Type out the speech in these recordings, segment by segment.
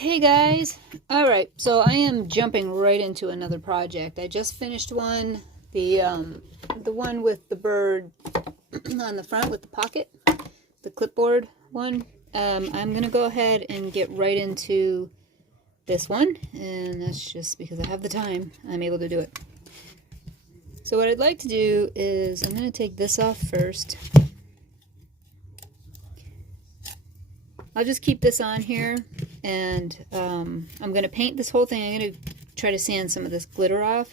Hey guys! Alright, so I am jumping right into another project. I just finished one, the one with the bird on the front with the pocket, the clipboard one. I'm gonna go ahead and get right into this one, and that's just because I have the time, I'm able to do it. So what I'd like to do is I'm gonna take this off first. I'll just keep this on here, and I'm going to paint this whole thing. I'm going to try to sand some of this glitter off,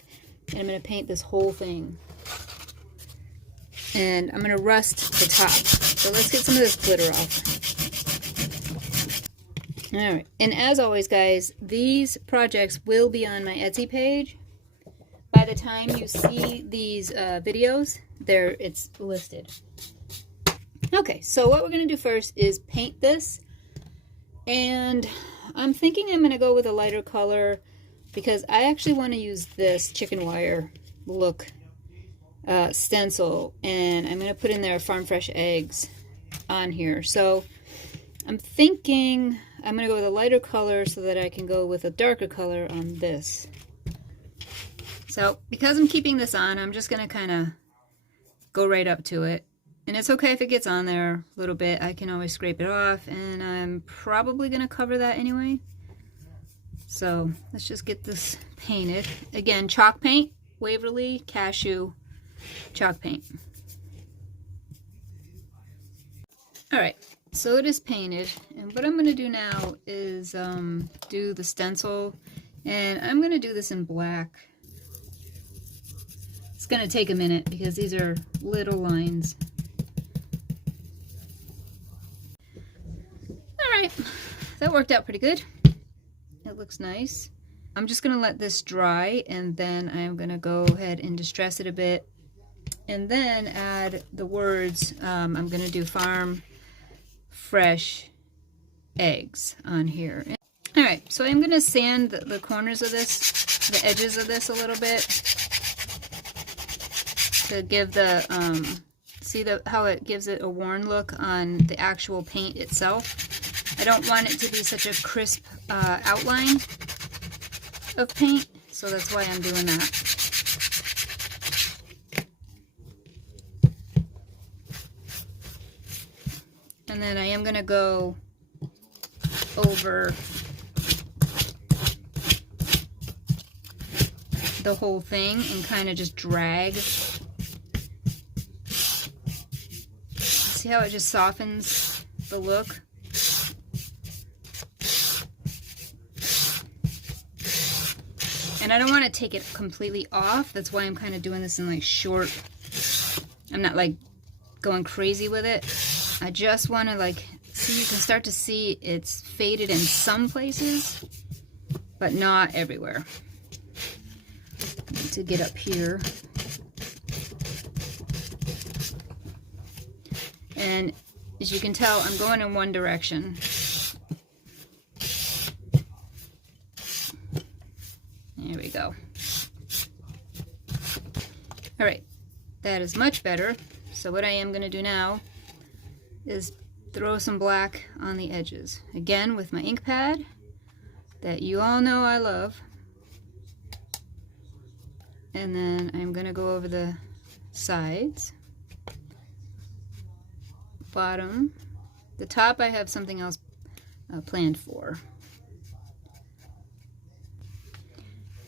and I'm going to paint this whole thing. And I'm going to rust the top. So let's get some of this glitter off. Alright, and as always guys, these projects will be on my Etsy page. By the time you see these videos, it's listed. Okay, so what we're going to do first is paint this. And I'm thinking I'm going to go with a lighter color because I actually want to use this chicken wire look stencil, and I'm going to put in there farm fresh eggs on here. So I'm thinking I'm going to go with a lighter color so that I can go with a darker color on this. So because I'm keeping this on, I'm just going to kind of go right up to it. And it's okay if it gets on there a little bit. I can always scrape it off, and I'm probably going to cover that anyway. So let's just get this painted. Again, chalk paint, Waverly Cashew chalk paint. Alright, so it is painted, and what I'm going to do now is do the stencil, and I'm going to do this in black. It's going to take a minute because these are little lines. Alright, that worked out pretty good. It looks nice. I'm just going to let this dry, and then I'm going to go ahead and distress it a bit. And then add the words. I'm going to do farm fresh eggs on here. Alright, so I'm going to sand the corners of this, the edges of this a little bit. To give the, see how it gives it a worn look on the actual paint itself. I don't want it to be such a crisp outline of paint, so that's why I'm doing that. And then I am going to go over the whole thing and kind of just drag. See how it just softens the look? And I don't want to take it completely off. That's why I'm kind of doing this in like short. I'm not like going crazy with it. I just want to like see, you can start to see it's faded in some places, but not everywhere. I need to get up here. And as you can tell, I'm going in one direction. There we go. Alright, that is much better. So what I am going to do now is throw some black on the edges. Again, with my ink pad that you all know I love. And then I'm going to go over the sides. Bottom. The top I have something else planned for.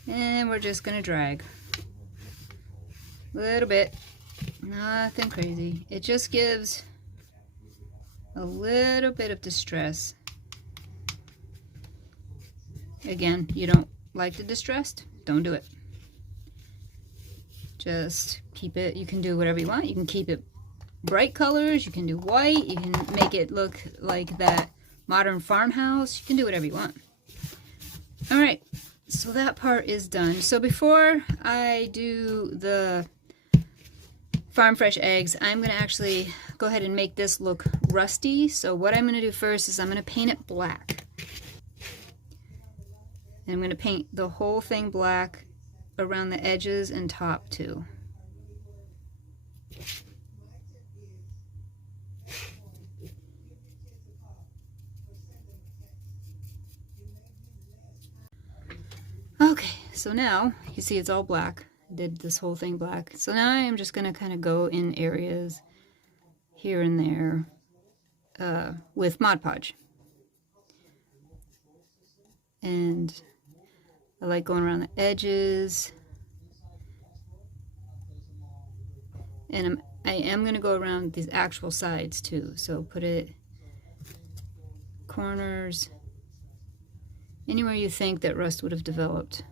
And we're just going to drag a little bit, nothing crazy. It just gives a little bit of distress. Again, you don't like the distressed, don't do it. Just keep it, you can do whatever you want. You can keep it bright colors, you can do white, you can make it look like that modern farmhouse, you can do whatever you want. Alright. So that part is done. So before I do the farm fresh eggs, I'm going to actually go ahead and make this look rusty. So what I'm going to do first is I'm going to paint it black. And I'm going to paint the whole thing black around the edges and top too. so now you see it's all black. I did this whole thing black. So now I am just going to kind of go in areas here and there with Mod Podge. And I like going around the edges. And I am going to go around these actual sides too. So put it corners, anywhere you think that rust would have developed.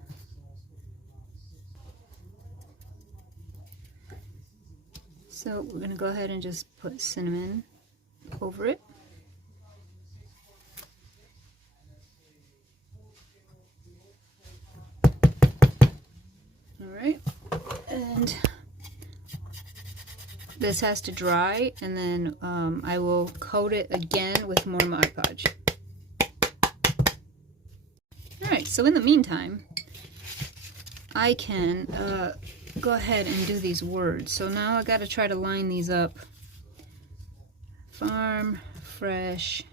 So we're going to go ahead and just put cinnamon over it. Alright, and this has to dry, and then I will coat it again with more Mod Podge. Alright, so in the meantime, I can go ahead and do these words. So now I got to try to line these up. Farm fresh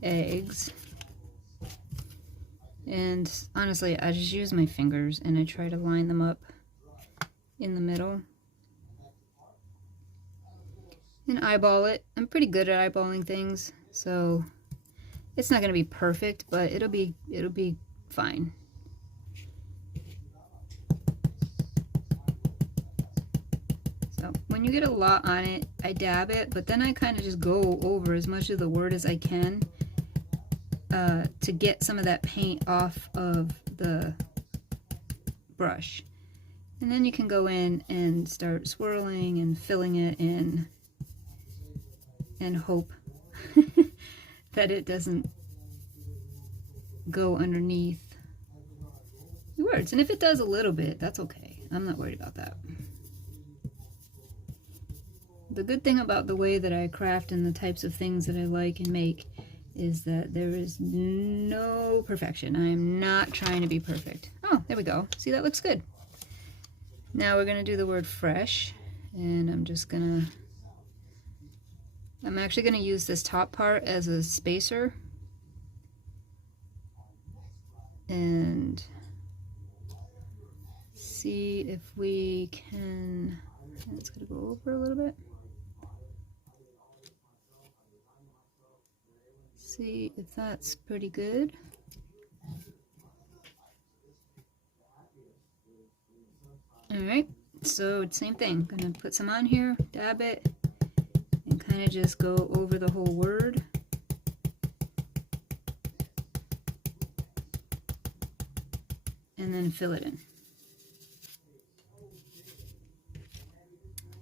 eggs. And honestly, I just use my fingers and I try to line them up in the middle. And eyeball it. I'm pretty good at eyeballing things, so it's not going to be perfect, but it'll be fine. So when you get a lot on it, I dab it, but then I kind of just go over as much of the word as I can to get some of that paint off of the brush. And then you can go in and start swirling and filling it in and hope that it doesn't go underneath the words. And if it does a little bit, that's okay. I'm not worried about that. The good thing about the way that I craft and the types of things that I like and make is that there is no perfection. I am not trying to be perfect. Oh, there we go. See, that looks good. Now we're going to do the word fresh, and I'm actually going to use this top part as a spacer. And see if we can, it's going to go over a little bit. See if that's pretty good. Alright, so same thing. I'm going to put some on here, dab it, and kind of just go over the whole word. And then fill it in.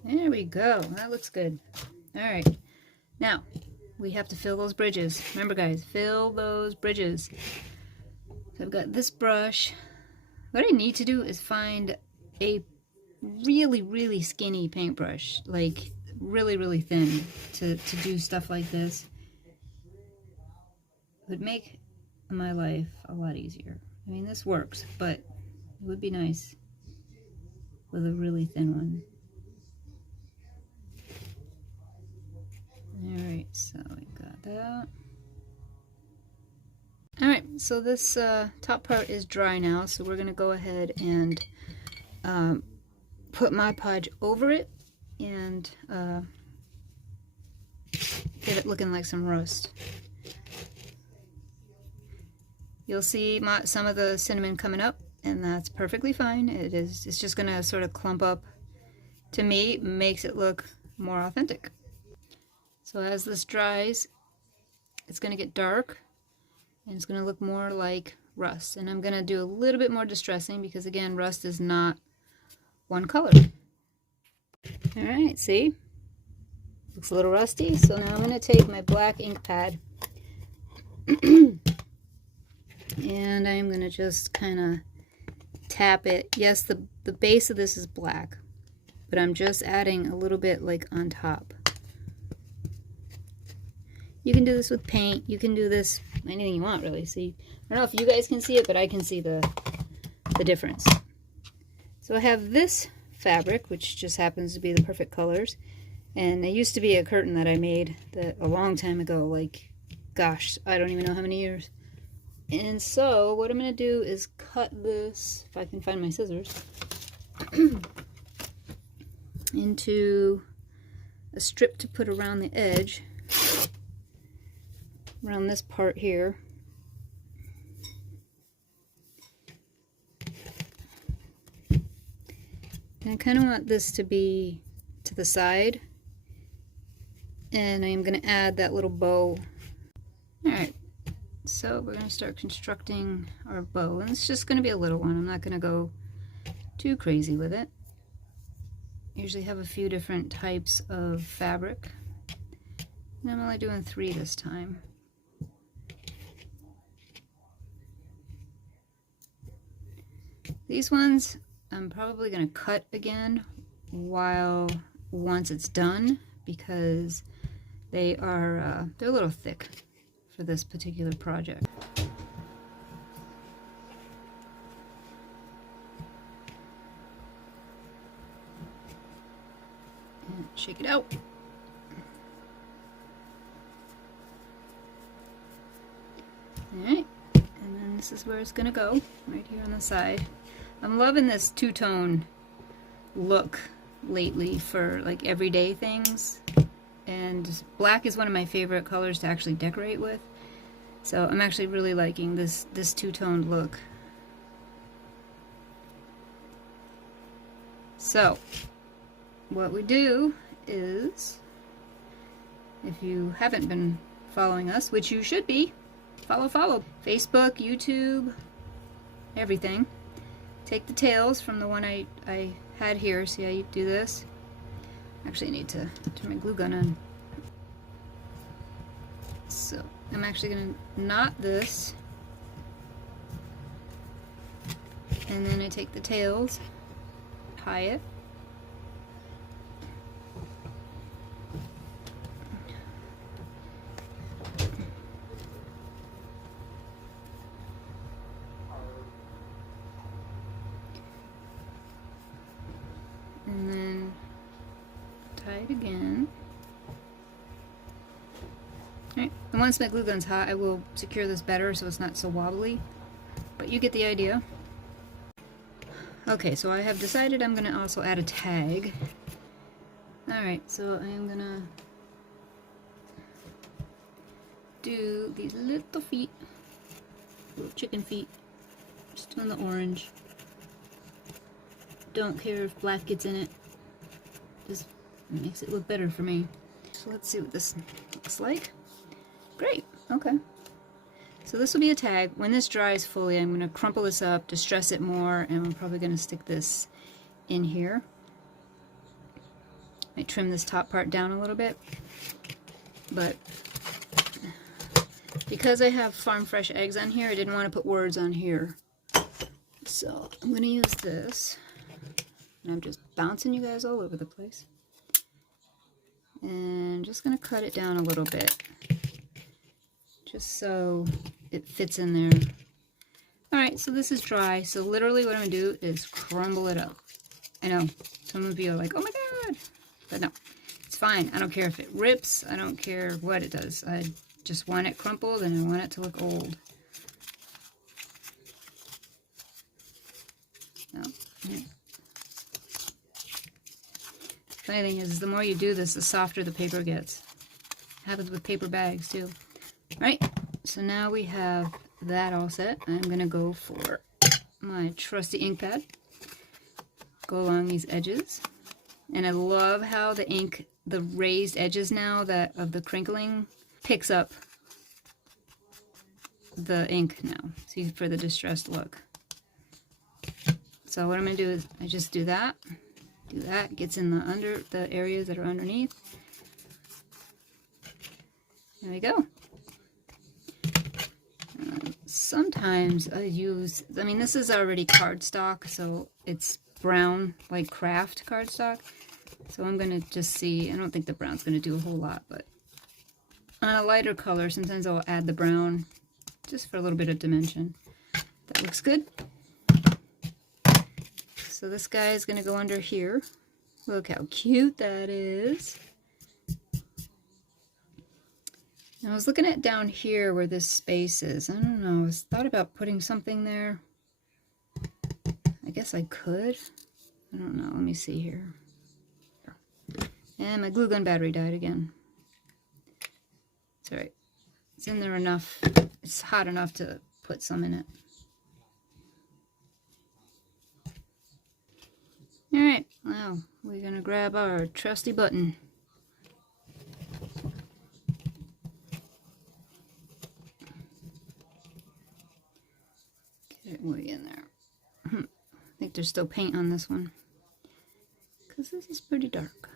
There we go. That looks good. Alright, now we have to fill those bridges. Remember guys, fill those bridges. So I've got this brush. What I need to do is find a really skinny paintbrush, like really thin, to do stuff like this. It would make my life a lot easier. I mean, this works, but it would be nice with a really thin one. Alright, so we got that. Alright, so this top part is dry now, so we're going to go ahead and put Mod Podge over it and get it looking like some rust. You'll see some of the cinnamon coming up, and that's perfectly fine. It's just going to sort of clump up. To me, makes it look more authentic. So as this dries, it's going to get dark, and it's going to look more like rust. And I'm going to do a little bit more distressing because, again, rust is not one color. Alright, see? Looks a little rusty. So now I'm going to take my black ink pad and I'm going to just kind of tap it. Yes, the base of this is black, but I'm just adding a little bit like on top. You can do this with paint. You can do this anything you want, really. See, I don't know if you guys can see it, but I can see the difference. So I have this fabric, which just happens to be the perfect colors. And there used to be a curtain that I made a long time ago, like, gosh, I don't even know how many years. And so what I'm going to do is cut this, if I can find my scissors, into a strip to put around the edge, around this part here. And I kind of want this to be to the side, and I am going to add that little bow. Alright, so we're going to start constructing our bow, and it's just going to be a little one. I'm not going to go too crazy with it. I usually have a few different types of fabric, and I'm only doing 3 this time. These ones I'm probably going to cut again once it's done, because they're a little thick for this particular project. And shake it out. Alright, and then this is where it's going to go, right here on the side. I'm loving this two-tone look lately for like everyday things, and black is one of my favorite colors to actually decorate with, so I'm actually really liking this two-tone look. So what we do is, if you haven't been following us, which you should be, follow Facebook, YouTube, everything. Take the tails from the one I had here. See how you do this? Actually, I need to turn my glue gun on. So I'm actually going to knot this, and then I take the tails, tie it, and then tie it again. Alright, and once my glue gun's hot, I will secure this better so it's not so wobbly, but you get the idea. Okay, so I have decided I'm going to also add a tag. Alright, so I am going to do these little feet, little chicken feet, just on the orange. Don't care if black gets in it, just makes it look better for me. So let's see what this looks like. Great, okay. So this will be a tag. When this dries fully, I'm going to crumple this up, distress it more, and I'm probably going to stick this in here. I trim this top part down a little bit, but because I have farm fresh eggs on here, I didn't want to put words on here. So I'm going to use this, and I'm just bouncing you guys all over the place. And just going to cut it down a little bit, just so it fits in there. Alright, so this is dry, so literally what I'm going to do is crumble it up. I know, some of you are like, oh my god, but no, it's fine. I don't care if it rips, I don't care what it does. I just want it crumpled, and I want it to look old. No. Funny thing is, the more you do this, the softer the paper gets. It happens with paper bags too. Right, so now we have that all set. I'm going to go for my trusty ink pad. Go along these edges. And I love how the ink, the raised edges now that of the crinkling, picks up the ink now. See, for the distressed look. So what I'm going to do is I just do that, gets in the areas that are underneath. There we go. Sometimes I use, this is already cardstock, so it's brown, like craft cardstock. So I'm going to just see, I don't think the brown's going to do a whole lot, but on a lighter color, sometimes I'll add the brown just for a little bit of dimension. That looks good. So this guy is going to go under here. Look how cute that is. I was looking at down here where this space is. I don't know. I was thought about putting something there. I guess I could. I don't know. Let me see here. And my glue gun battery died again. It's alright. It's in there enough. It's hot enough to put some in it. Alright, well, we're going to grab our trusty button. Get it way in there. I think there's still paint on this one, because this is pretty dark.